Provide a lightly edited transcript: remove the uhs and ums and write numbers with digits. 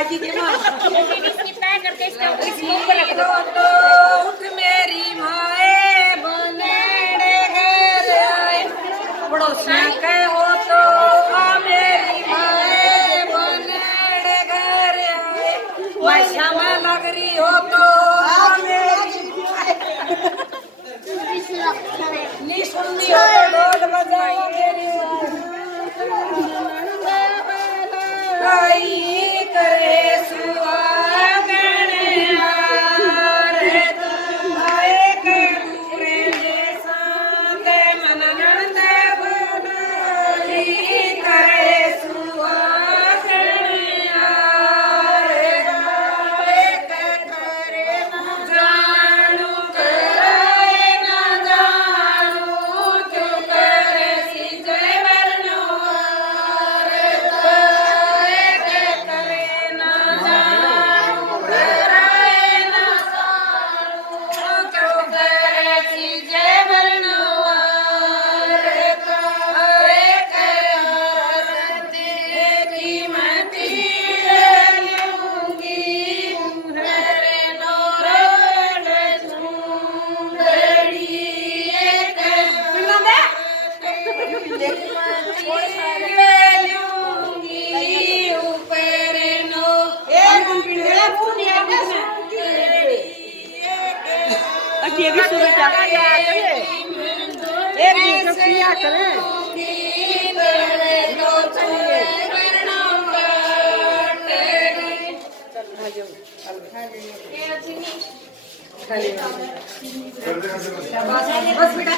बाजी दे मां कितना करके इसको ऊपर रख दो। उठ मेरी माए बनेड़े घर आए पड़ोसिया के हो तो आ मेरी माए बनेड़े घर आए पैसा में लग रही हो तो आ मेरी नी सुननी हो तो ढोल बजाओ मेरी आई करे सुहागन आरे आए के दूरे जैसा के मन नंद बोली करे सुहागन आरे आए के करे जानू करे ना जानू तू करे सी जय बरनो आरे आए के करे ना जानू करे ना जानू तू करे सी जय बरनो आरे आए के आरती कीमती लूंगी हरे नौरन सुंदरी एक लूंगी ऊपर नो अच्छी भी सुबह चला जाए एक दिन से किया करें बस बेटा